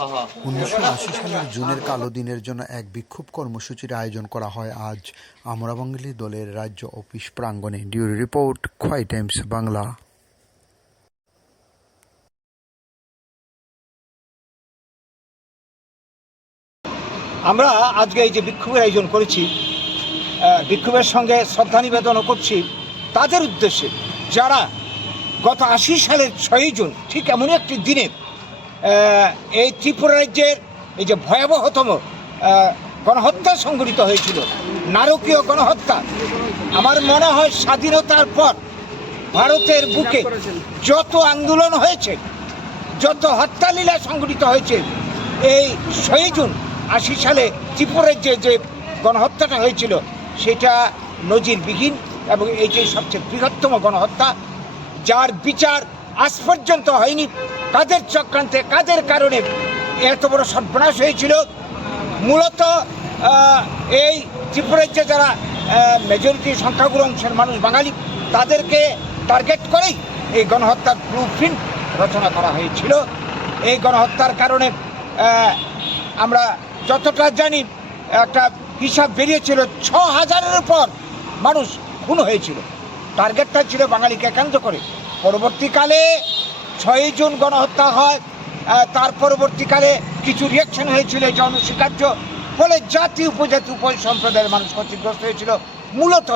1980 সালের জুনের কালো দিনের জন্য এক বিক্ষোভ কর্মসূচির আয়োজন করা হয় আজ আমরা বাঙালি দলের রাজ্য অফিস প্রাঙ্গণে। ডিউরি রিপোর্ট, খোয়াই টাইমস বাংলা। আমরা আজকে এই যে বিক্ষোভের আয়োজন করেছি, বিক্ষোভের সঙ্গে শ্রদ্ধা নিবেদনও করছি তাদের উদ্দেশ্যে যারা গত 80 সালের 6 জুন ঠিক এমন একটি দিনে এই ত্রিপুরা রাজ্যের এই যে ভয়াবহতম গণহত্যা সংঘটিত হয়েছিল, নারকীয় গণহত্যা। আমার মনে হয় স্বাধীনতার পর ভারতের বুকে যত আন্দোলন হয়েছে, যত হত্যালীলা সংঘটিত হয়েছে, এই 6 জুন 80 সালে ত্রিপুরা রাজ্যে যে গণহত্যাটা হয়েছিল সেটা নজিরবিহীন এবং এইটাই সবচেয়ে বৃহত্তম গণহত্যা, যার বিচার আজ পর্যন্ত হয়নি। কাদের চক্রান্তে, কাদের কারণে এত বড় সর্বনাশ হয়েছিল? মূলত এই ত্রিপুরা রাজ্যে যারা মেজরিটি সংখ্যাগুরু অংশের মানুষ বাঙালি, তাদেরকে টার্গেট করেই এই গণহত্যার ব্লুপ্রিন্ট রচনা করা হয়েছিল। এই গণহত্যার কারণে আমরা যতটা জানি একটা হিসাব বেরিয়েছিল, 6000-এর উপর মানুষ খুন হয়েছিল। টার্গেটটা ছিল বাঙালিকে কেন্দ্র করে। পরবর্তীকালে 6 জুন গণহত্যা হয়, তার পরবর্তীকালে কিছু রিয়াকশন হয়েছিল, যে অনস্বীকার্য, ফলে জাতি উপজাতি সম্প্রদায়ের মানুষ ক্ষতিগ্রস্ত হয়েছিল। মূলত